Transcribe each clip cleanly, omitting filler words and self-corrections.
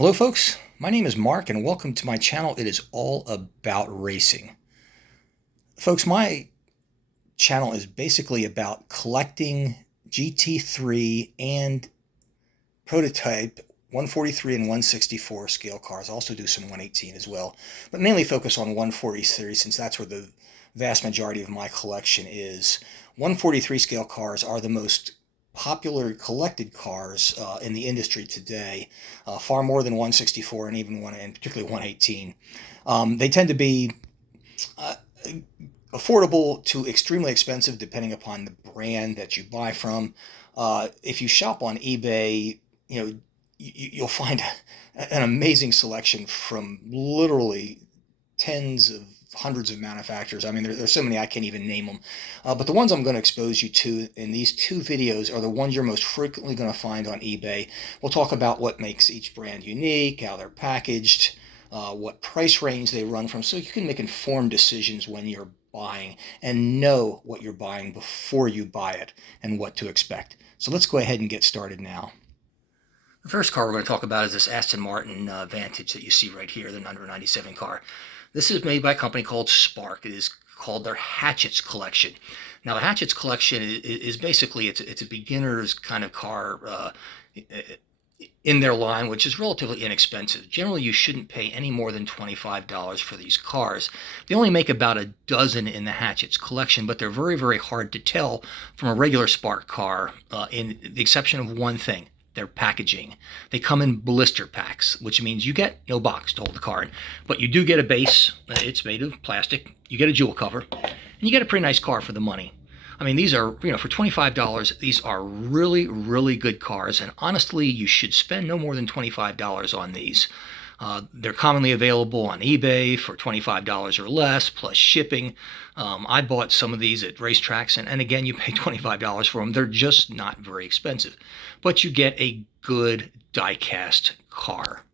Hello folks, my name is Mark and welcome to my channel. It is all about racing. Folks, my channel is basically about collecting GT3 and prototype 143 and 164 scale cars. I also do some 118 as well, but mainly focus on 140 series since that's where the vast majority of my collection is. 143 scale cars are the most popular collected cars in the industry today, far more than 164 and even and particularly 118. They tend to be affordable to extremely expensive depending upon the brand that you buy from. If you shop on eBay, you'll find an amazing selection from literally tens of hundreds of manufacturers. I mean, there's so many I can't even name them. But the ones I'm going to expose you to in these two videos are the ones you're most frequently going to find on eBay. We'll talk about what makes each brand unique, how they're packaged, what price range they run from, so you can make informed decisions when you're buying and know what you're buying before you buy it and what to expect. So let's go ahead and get started now. The first car we're going to talk about is this Aston Martin Vantage that you see right here, the number 97 car. This is made by a company called Spark. It is called their Hattchets collection. Now, the Hattchets collection is basically, it's a beginner's kind of car in their line, which is relatively inexpensive. Generally, you shouldn't pay any more than $25 for these cars. They only make about a dozen in the Hattchets collection, but they're very, very hard to tell from a regular Spark car, in the exception of one thing. Their packaging. They come in blister packs, which means you get no box to hold the car in, but you do get a base. It's made of plastic. You get a jewel cover, and you get a pretty nice car for the money. I mean, these are, for $25, these are really, really good cars, and honestly, you should spend no more than $25 on these. They're commonly available on eBay for $25 or less, plus shipping. I bought some of these at racetracks, and again, you pay $25 for them. They're just not very expensive. But you get a good die-cast car.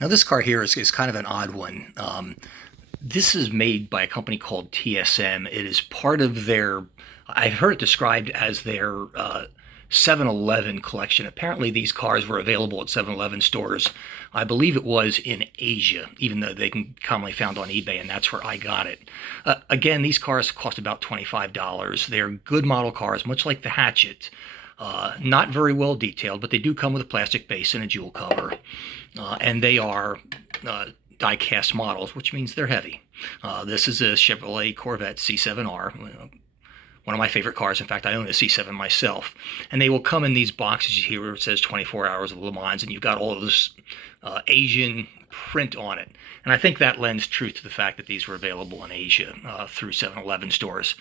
Now, this car here is kind of an odd one. This is made by a company called TSM. It is part of their, I've heard it described as their 7-Eleven collection. Apparently these cars were available at 7-Eleven stores. I believe it was in Asia, even though they can commonly found on eBay, and that's where I got it. Again, these cars cost about $25. They're good model cars, much like the Hatchet. Not very well detailed, but they do come with a plastic base and a jewel cover. And they are die-cast models, which means they're heavy. This is a Chevrolet Corvette C7R. One of my favorite cars. In fact, I own a C7 myself. And they will come in these boxes here where it says 24 Hours of Le Mans, and you've got all of this Asian print on it. And I think that lends truth to the fact that these were available in Asia through 7-Eleven stores.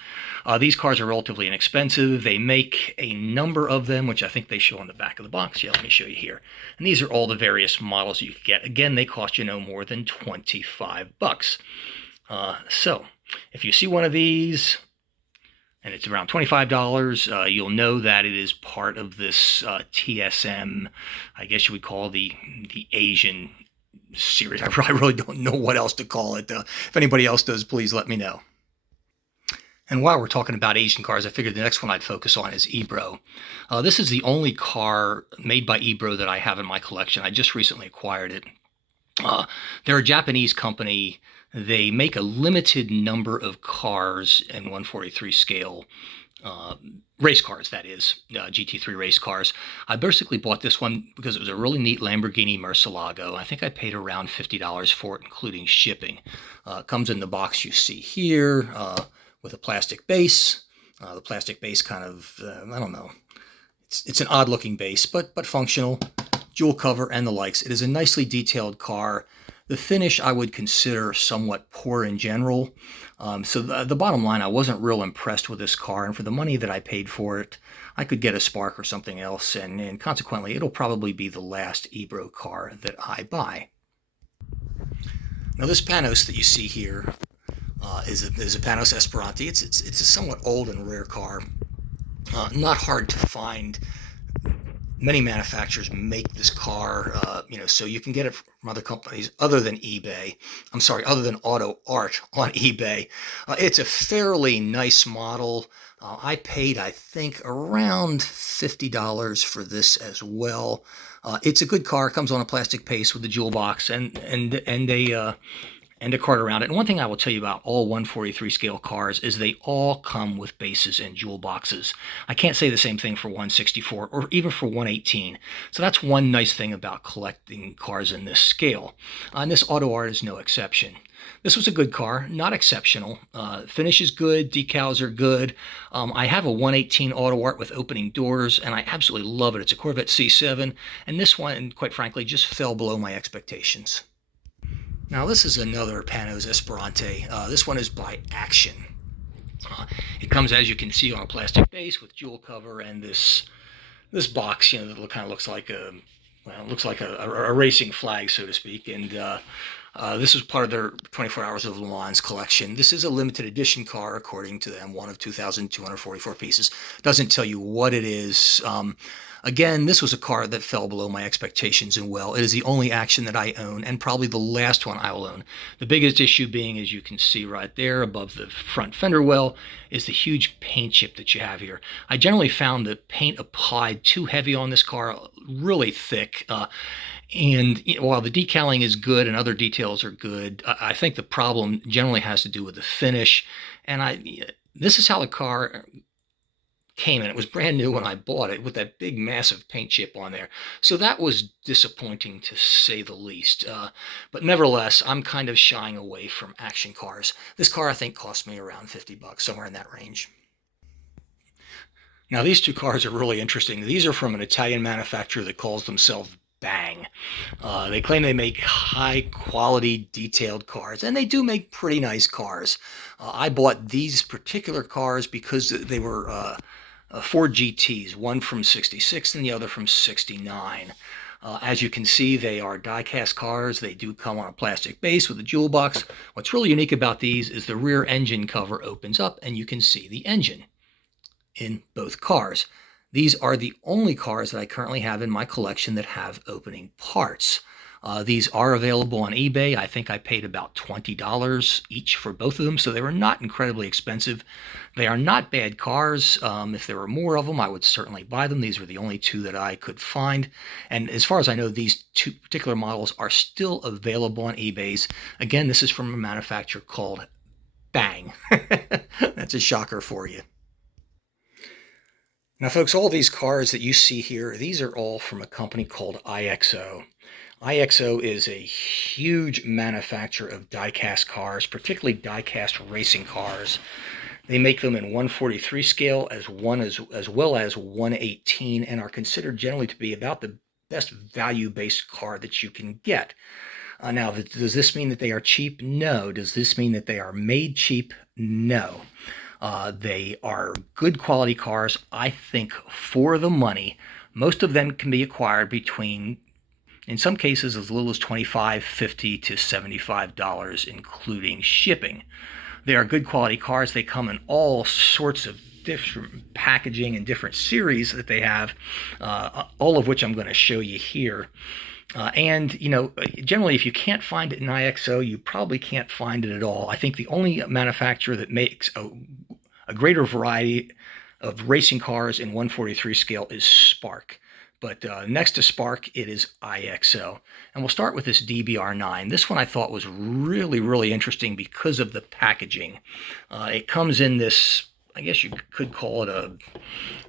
These cars are relatively inexpensive. They make a number of them, which I think they show on the back of the box. Yeah, let me show you here. And these are all the various models you could get. Again, they cost you no more than 25 bucks. So if you see one of these, and it's around $25, you'll know that it is part of this TSM, I guess you would call the Asian series. I really don't know what else to call it. If anybody else does, please let me know. And while we're talking about Asian cars, I figured the next one I'd focus on is Ebro. This is the only car made by Ebro that I have in my collection. I just recently acquired it. They're a Japanese company. They make a limited number of cars in 143 scale, race cars, that is, GT3 race cars. I basically bought this one because it was a really neat Lamborghini Murcielago. I think I paid around $50 for it, including shipping. It comes in the box you see here with a plastic base. The plastic base kind of, I don't know, it's an odd-looking base, but functional. Jewel cover and the likes. It is a nicely detailed car. The finish I would consider somewhat poor in general. So the bottom line, I wasn't real impressed with this car, and for the money that I paid for it, I could get a Spark or something else, and consequently, it'll probably be the last Ebro car that I buy. Now, this Panos that you see here is a Panos Esperanti. It's a somewhat old and rare car. Not hard to find Many manufacturers make this car, so you can get it from other companies other than eBay. I'm sorry, other than Auto Art on eBay. It's a fairly nice model. I paid, I think, around $50 for this as well. It's a good car. It comes on a plastic base with a jewel box and a card around it. And one thing I will tell you about all 143 scale cars is they all come with bases and jewel boxes. I can't say the same thing for 164 or even for 118. So that's one nice thing about collecting cars in this scale. And this Auto Art is no exception. This was a good car, not exceptional. Finish is good, decals are good. I have a 118 Auto Art with opening doors, and I absolutely love it. It's a Corvette C7, and this one, quite frankly, just fell below my expectations. Now this is another Panos Esperante. This one is by Action. It comes, as you can see, on a plastic base with jewel cover and this box, that kind of looks like a racing flag, so to speak. And this is part of their 24 Hours of Le Mans collection. This is a limited edition car, according to them, one of 2,244 pieces. Doesn't tell you what it is. Again, this was a car that fell below my expectations, and well, it is the only Action that I own, and probably the last one I will own. The biggest issue being, as you can see right there above the front fender well, is the huge paint chip that you have here. I generally found the paint applied too heavy on this car, really thick, and while the decaling is good and other details are good, I think the problem generally has to do with the finish. And this is how the car came in. It was brand new when I bought it with that big massive paint chip on there. So that was disappointing to say the least. But nevertheless, I'm kind of shying away from Action cars. This car I think cost me around $50, somewhere in that range. Now these two cars are really interesting. These are from an Italian manufacturer that calls themselves Bang. They claim they make high quality detailed cars, and they do make pretty nice cars. I bought these particular cars because they were Ford GTs, one from '66 and the other from '69. As you can see, they are die-cast cars. They do come on a plastic base with a jewel box. What's really unique about these is the rear engine cover opens up and you can see the engine in both cars. These are the only cars that I currently have in my collection that have opening parts. These are available on eBay. I think I paid about $20 each for both of them, so they were not incredibly expensive. They are not bad cars. If there were more of them, I would certainly buy them. These were the only two that I could find. And as far as I know, these two particular models are still available on eBay. Again, this is from a manufacturer called Bang. That's a shocker for you. Now, folks, all these cars that you see here, these are all from a company called IXO. IXO is a huge manufacturer of die-cast cars, particularly die-cast racing cars. They make them in 143 scale as well as 118, and are considered generally to be about the best value-based car that you can get. Now, does this mean that they are cheap? No. Does this mean that they are made cheap? No. They are good quality cars, I think, for the money. Most of them can be acquired between, in some cases, as little as $25, $50 to $75, including shipping. They are good quality cars. They come in all sorts of different packaging and different series that they have, all of which I'm going to show you here. Generally, if you can't find it in IXO, you probably can't find it at all. I think the only manufacturer that makes a greater variety of racing cars in 143 scale is Spark. But next to Spark, it is IXO. And we'll start with this DBR9. This one I thought was really, really interesting because of the packaging. It comes in this, I guess you could call it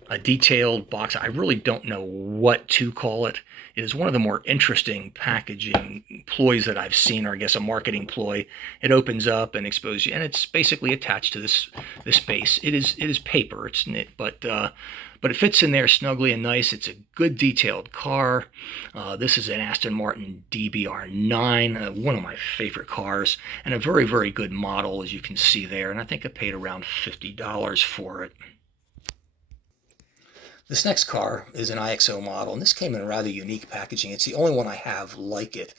a detailed box. I really don't know what to call it. It is one of the more interesting packaging ploys that I've seen, or I guess a marketing ploy. It opens up and exposes you, and it's basically attached to this base. It is paper, it's knit, but it fits in there snugly and nice. It's a good detailed car. This is an Aston Martin DBR9, one of my favorite cars, and a very, very good model, as you can see there. And I think I paid around $50 for it. This next car is an IXO model, and this came in rather unique packaging. It's the only one I have like it.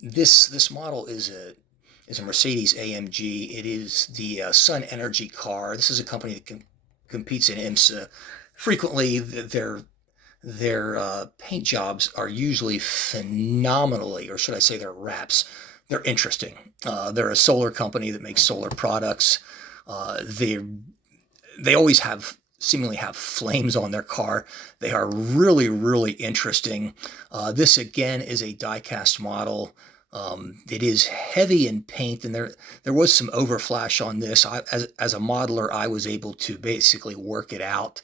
This model is a Mercedes AMG. It is the Sun Energy car. This is a company that competes in IMSA. Frequently, their their paint jobs are usually phenomenally, or should I say their wraps, they're interesting. They're a solar company that makes solar products. They always seemingly have flames on their car. They are really, really interesting. This again is a die-cast model. It is heavy in paint, and there was some overflash on this. As a modeler, I was able to basically work it out,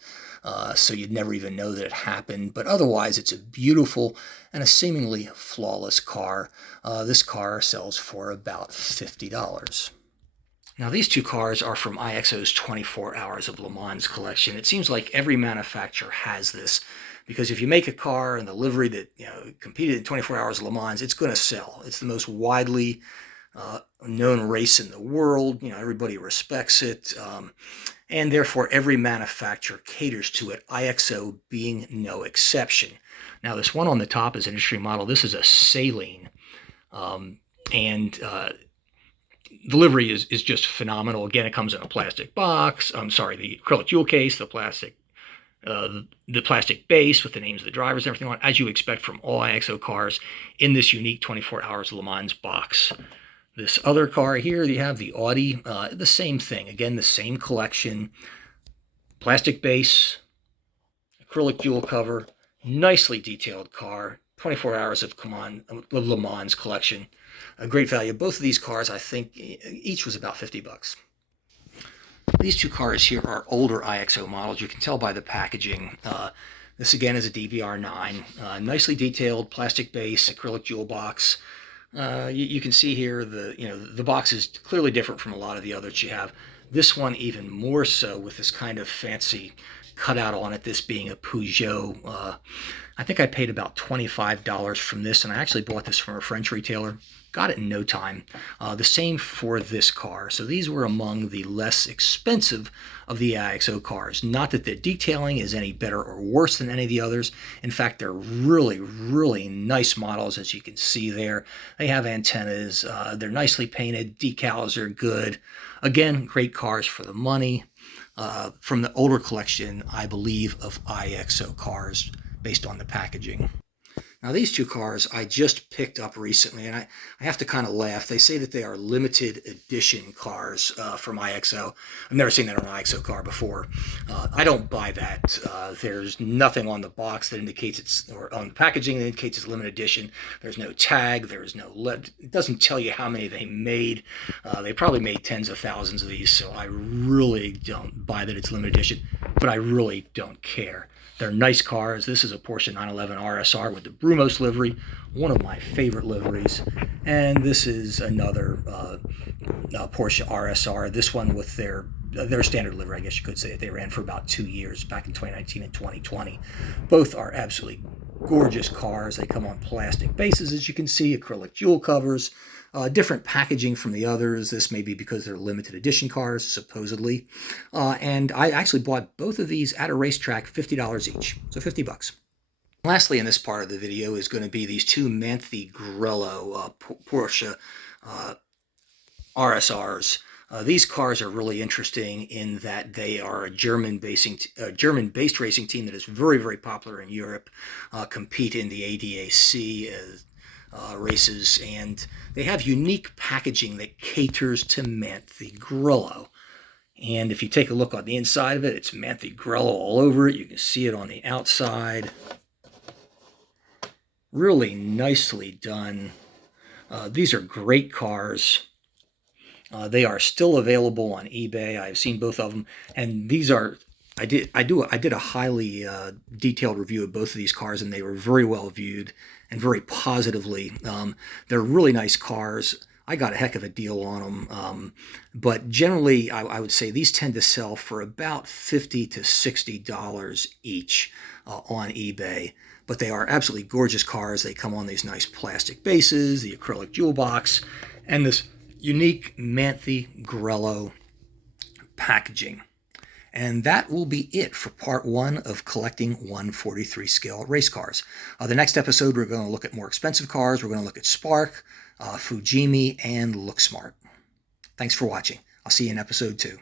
so you'd never even know that it happened. But otherwise, it's a beautiful and a seemingly flawless car. This car sells for about $50. Now, these two cars are from IXO's 24 Hours of Le Mans collection. It seems like every manufacturer has this, because if you make a car in the livery that competed in 24 Hours of Le Mans, it's going to sell. It's the most widely known race in the world. Everybody respects it, and therefore every manufacturer caters to it, IXO being no exception. Now, this one on the top is an industry model. This is a Saline, and the livery is just phenomenal. Again, it comes in a plastic box. The acrylic jewel case, the plastic base with the names of the drivers and everything on it, as you expect from all IXO cars in this unique 24 Hours Le Mans box. This other car here, you have the Audi, the same thing. Again, the same collection, plastic base, acrylic jewel cover, nicely detailed car, 24 Hours of Le Mans collection. A great value. Both of these cars, I think, each was about $50. These two cars here are older IXO models. You can tell by the packaging. This again is a DBR9, nicely detailed plastic base, acrylic jewel box. You can see here the box is clearly different from a lot of the others you have. This one even more so, with this kind of fancy cutout on it, this being a Peugeot. I think I paid about $25 from this, and I actually bought this from a French retailer. Got it in no time. The same for this car. So these were among the less expensive of the IXO cars. Not that the detailing is any better or worse than any of the others. In fact, they're really, really nice models, as you can see there. They have antennas. They're nicely painted. Decals are good. Again, great cars for the money. From the older collection, I believe, of IXO cars based on the packaging. Now, these two cars I just picked up recently, and I have to kind of laugh. They say that they are limited edition cars from IXO. I've never seen that on an IXO car before. I don't buy that. There's nothing on the box that indicates or on the packaging that indicates it's limited edition. There's no tag. There's no it doesn't tell you how many they made. They probably made tens of thousands of these, so I really don't buy that it's limited edition, but I really don't care. They're nice cars. This is a Porsche 911 RSR with the Brumos livery, one of my favorite liveries. And this is another Porsche RSR, this one with their standard livery, I guess you could say. They ran for about 2 years, back in 2019 and 2020. Both are absolutely gorgeous cars. They come on plastic bases, as you can see, acrylic jewel covers. Different packaging from the others. This may be because they're limited edition cars, supposedly. And I actually bought both of these at a racetrack, $50 each, so $50. Lastly, in this part of the video is going to be these two Manthey Grello Porsche RSRs. These cars are really interesting in that they are a German-based racing team that is very, very popular in Europe, compete in the ADAC races, and they have unique packaging that caters to Manthey Grello. And if you take a look on the inside of it, it's Manthey Grello all over it. You can see it on the outside. Really nicely done. These are great cars. They are still available on eBay. I've seen both of them, and these are. I did a highly detailed review of both of these cars, and they were very well viewed and very positively. They're really nice cars. I got a heck of a deal on them, but generally I would say these tend to sell for about $50 to $60 each on eBay. But they are absolutely gorgeous cars. They come on these nice plastic bases, the acrylic jewel box, and this unique Manthey Grello packaging. And that will be it for part 1 of collecting 143 scale race cars. The next episode, we're going to look at more expensive cars. We're going to look at Spark, Fujimi, and Look Smart. Thanks for watching. I'll see you in episode 2.